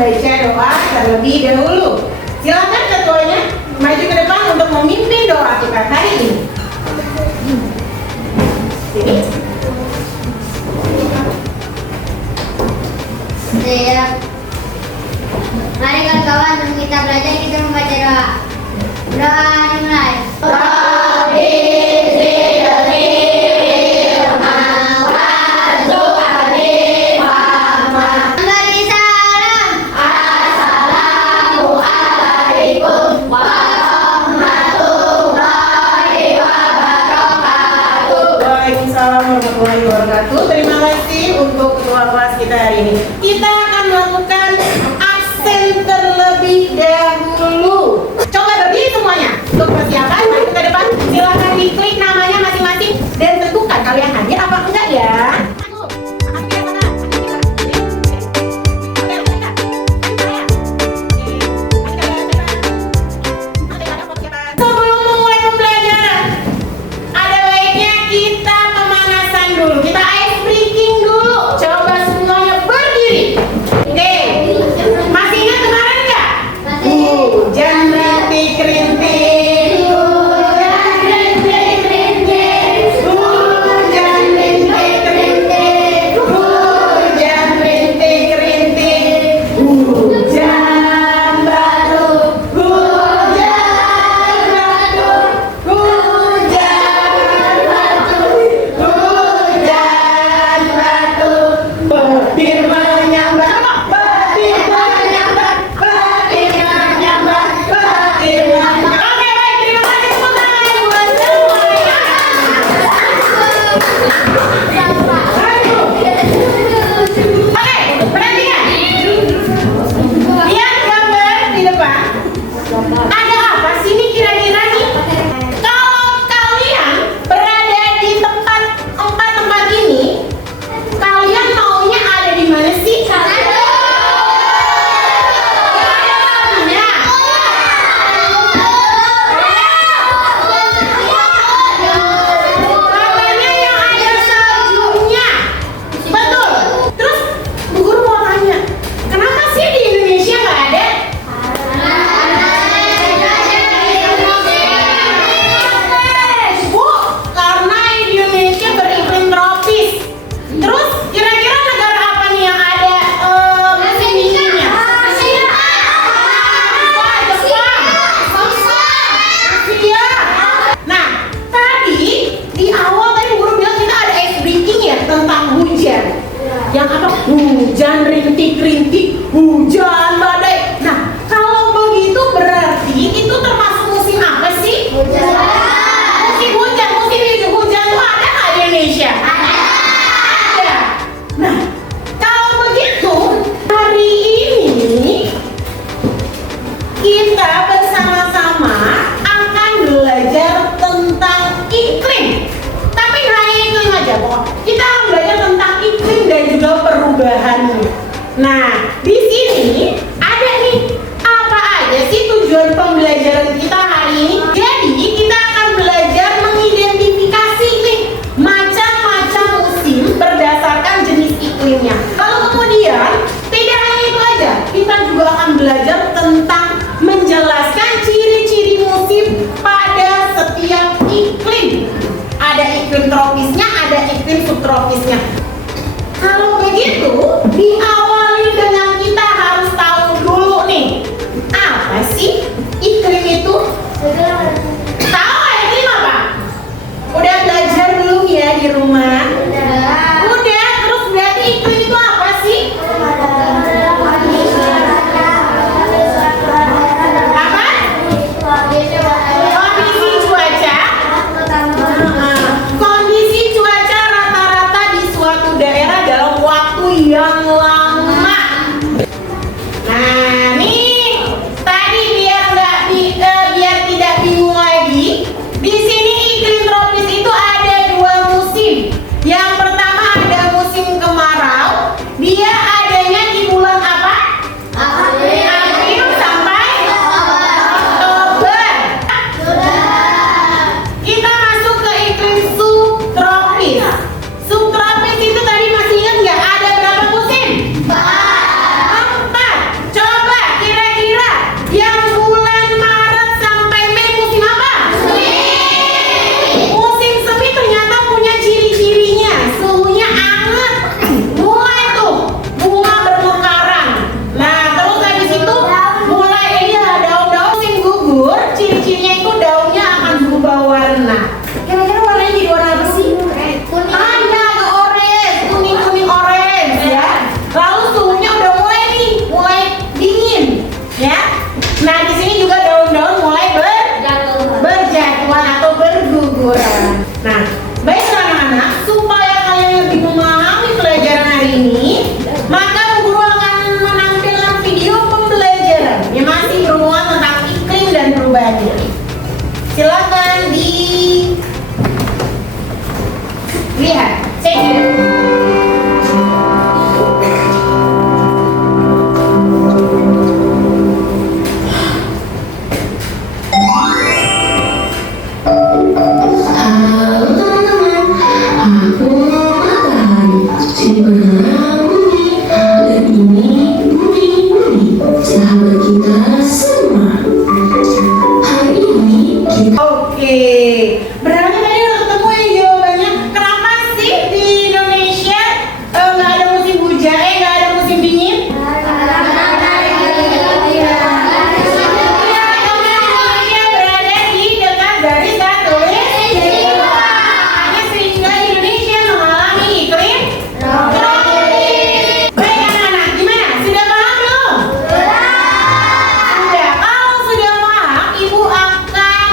membaca doa terlebih dahulu. Silakan ketuanya maju ke depan untuk memimpin doa kita hari ini. Sini. Siap. Mari kawan-kawan, kita belajar, kita membaca doa. Doa dimulai. Warahmatullahi wabarakatuh. Terima kasih untuk ketua kelas kita hari ini. Kita akan melakukan absen terlebih dahulu. Coba berdiri semuanya untuk persiapan. Mari ke depan. Silakan diklik namanya masing-masing dan tentukan kalian hadir apa enggak ya. Sebelum memulai pembelajaran, ada baiknya kita pemanasan dulu. Kita ice breaking dulu. Coba semuanya berdiri. Oke. Masih ingat kemarin nggak? Hujan rintik-rintik. Hujan rintik-rintik. Hujan rintik-rintik. Hujan rintik-rintik. Hujan batu. Hujan batu. Hujan batu. Hujan batu. Petir menyambar. Petir menyambar. Petir menyambar. Petir menyambar. Oke, baik, terima kasih tepuk tangan buat semuanya. Oke, perhatikan. Lihat gambar di depan. Ada apa sih nih kira-kira nih? Kalau kalian berada di empat tempat ini, kalian maunya ada di mana sih? Katanya yang ada saljunya. Betul. Terus Bu Guru mau tanya, kenapa sih di Indonesia nggak ada? Bu, karena Indonesia beriklim tropis. Terus kira-kira negara apa nih yang ada musim dinginnya? Jepang. Asia. Nah, tadi di awal tadi guru bilang kita ada ice breaking ya tentang hujan. Yang apa? Hujan rintik-rintik, hujan badai. Nah, kalau begitu berarti itu termasuk musim apa sih? Musim hujan, hujan tuh ada nggak di Indonesia? Ada. Nah, kalau begitu hari ini kita bersama-sama akan belajar tentang iklim. Tapi nggak hanya iklim aja, kok. Kita akan belajar tentang iklim dan juga perubahannya. Nah, di sini ada nih apa aja sih tujuan pembelajaran kita hari ini? Jadi kita akan belajar mengidentifikasi nih macam-macam musim berdasarkan jenis iklimnya. Lalu kemudian tidak hanya itu aja, kita juga akan belajar tentang menjelaskan ciri-ciri musim pada setiap iklim. Ada iklim tropisnya, ada iklim subtropisnya. Kalau begitu, diawali dengan kita harus tahu dulu nih, apa sih iklim itu? Tahu nggak iklim apa? Udah belajar belum ya di rumah? Udah, terus berarti iklim itu apa sih? Apa? Kondisi cuaca. Kondisi cuaca rata-rata di suatu daerah dalam waktu ini Budi, sahabat kita semua. Hari ini kita Oke, berarti tadi udah ketemu ya jawabannya. Kenapa sih di Indonesia nggak ada musim hujan, nggak ada musim dingin? Iya, karena Indonesia berada di dekat garis khatulistiwa. Makanya sehingga Indonesia mengalami iklim tropis. Baik anak-anak, gimana? Sudah paham belum? Sudah. Kalau sudah paham, Ibu akan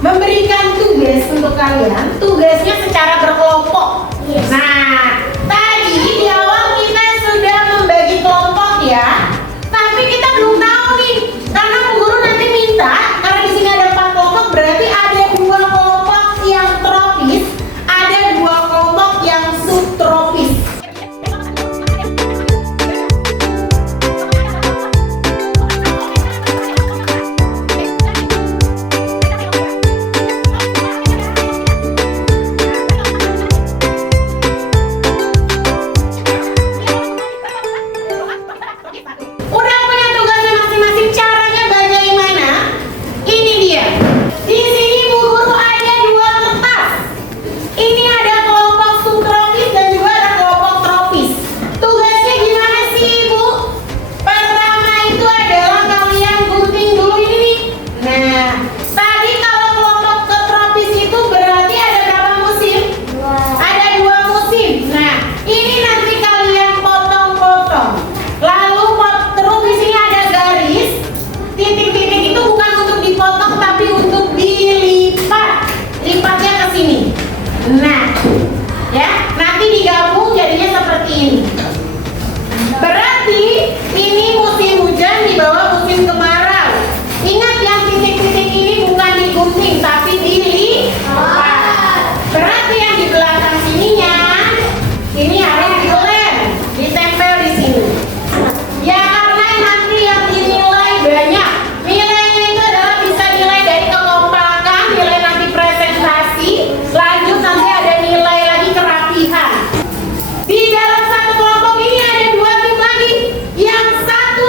memberikan tugas untuk kalian. Tugasnya secara berkelompok. Nah, tadi di awal kita sudah membagi kelompok ya. Tapi kita belum tahu nih, karena Bu Guru nanti minta, karena di sini ada 4 kelompok, berarti ada 2 kelompok yang tropis, ada 2 kelompok yang subtropis. Udah punya tugasnya masing-masing, caranya bagaimana? Ini dia. Di sini Bu Guru ada 2 kertas. Ini ada kelompok subtropis dan juga ada kelompok tropis. Tugasnya gimana sih Ibu? Pertama itu adalah kalian gunting dulu ini nih. Nah, tadi kalau kelompok ke tropis itu berarti ada berapa musim? Ada 2 musim. Nah, ini nanti kalian potong-potong. Lalu terus di sini ada garis. Titik-titik itu bukan untuk dipotong tapi untuk dilipat. Lipatnya ke sini. Nah, ya, nanti digabung jadinya seperti ini. Berarti ini musim hujan di bawah musim kemarau. Ingat yang titik-titik ini bukan digunting tapi dilipat. Berarti yang di belakang sininya ini harus dilem, ditempel di sini. Ya karena nanti yang dinilai banyak. Nilainya itu adalah bisa nilai dari kekompakan, nilai nanti presentasi, lanjut nanti ada nilai lagi kerapihan. Di dalam satu kelompok ini ada 2 tim lagi. Yang satu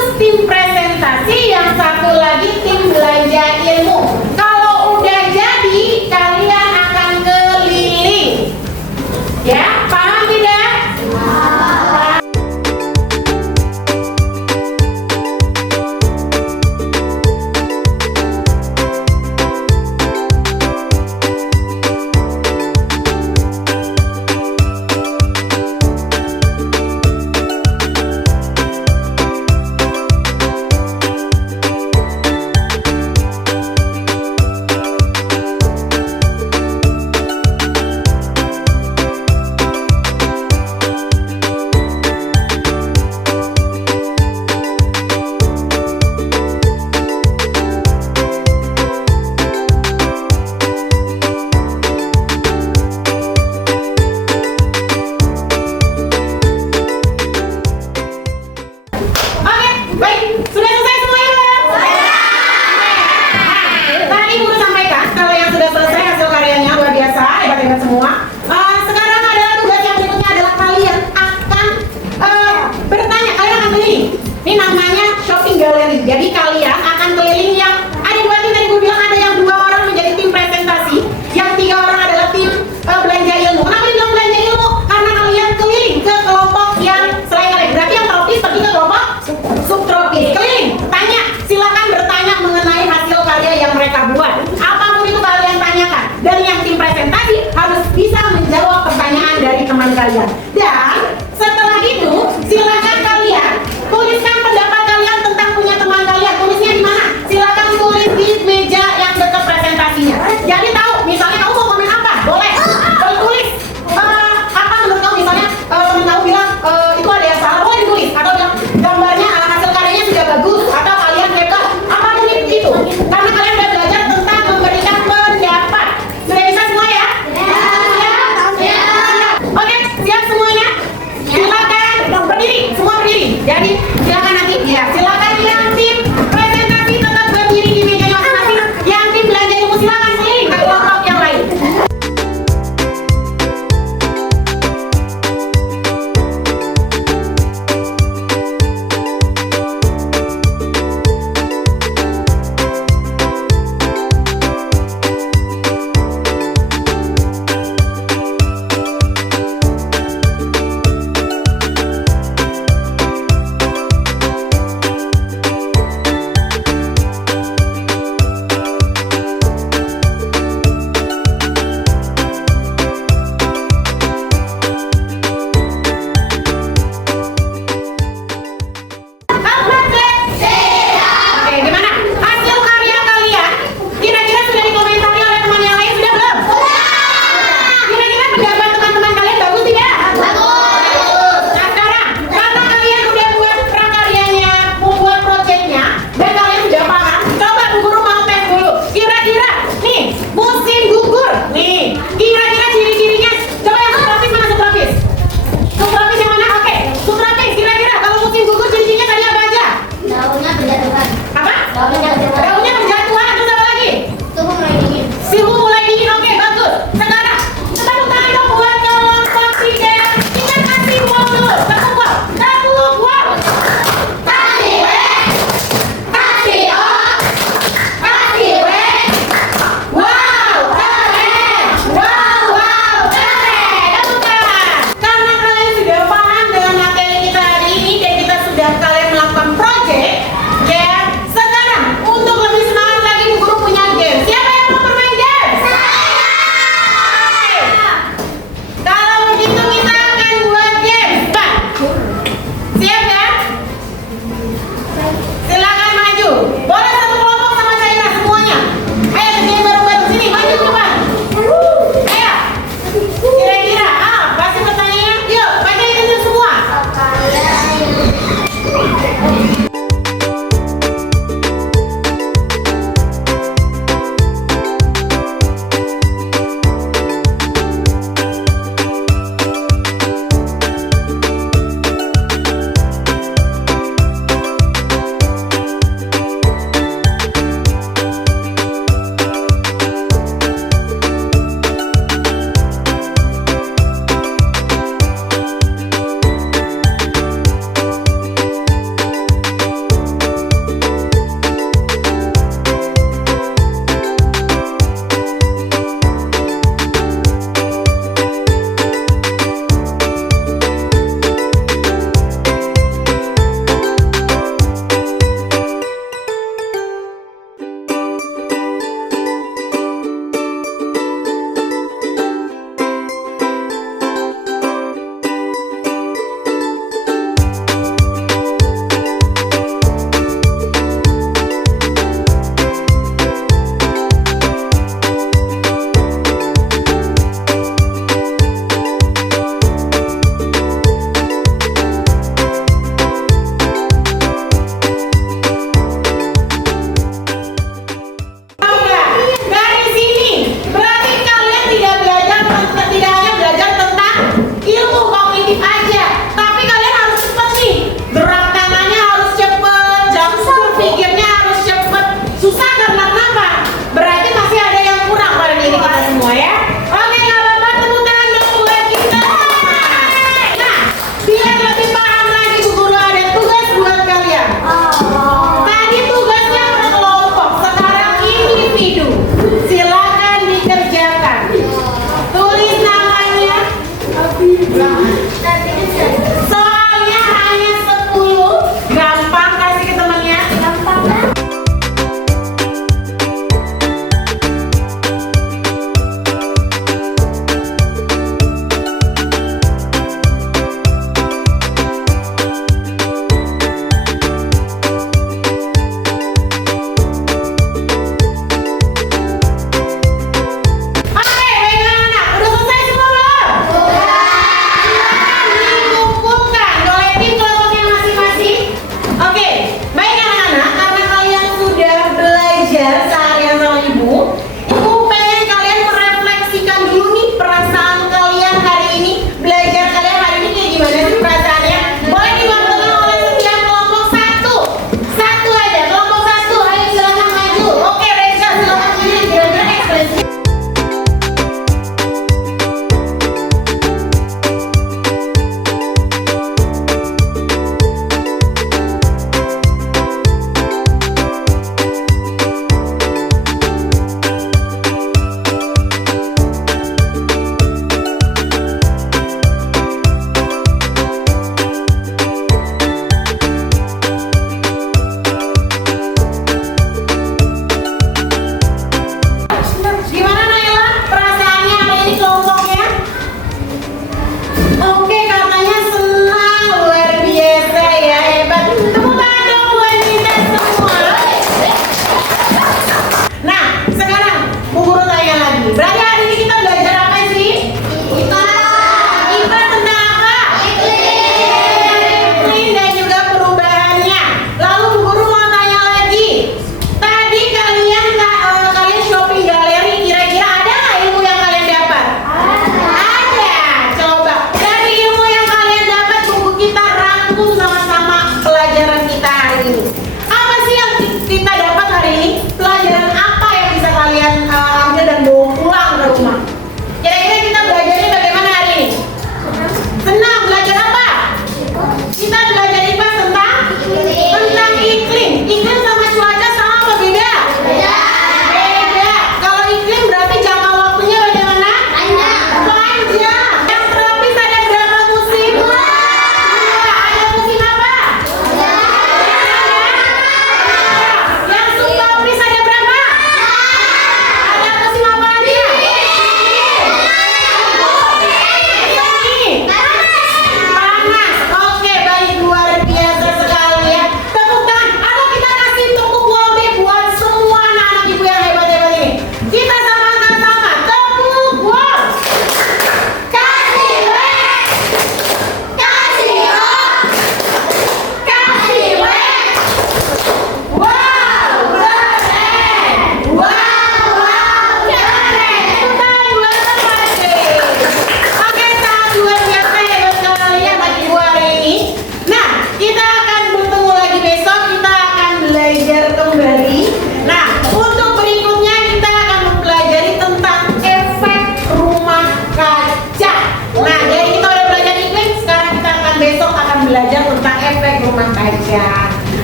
akan belajar tentang efek rumah kaca.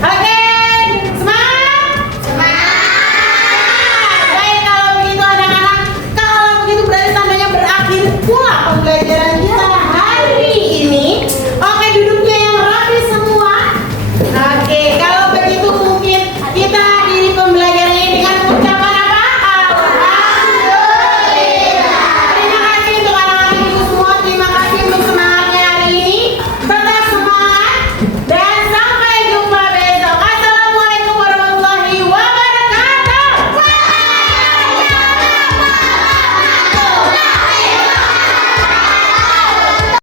Oke,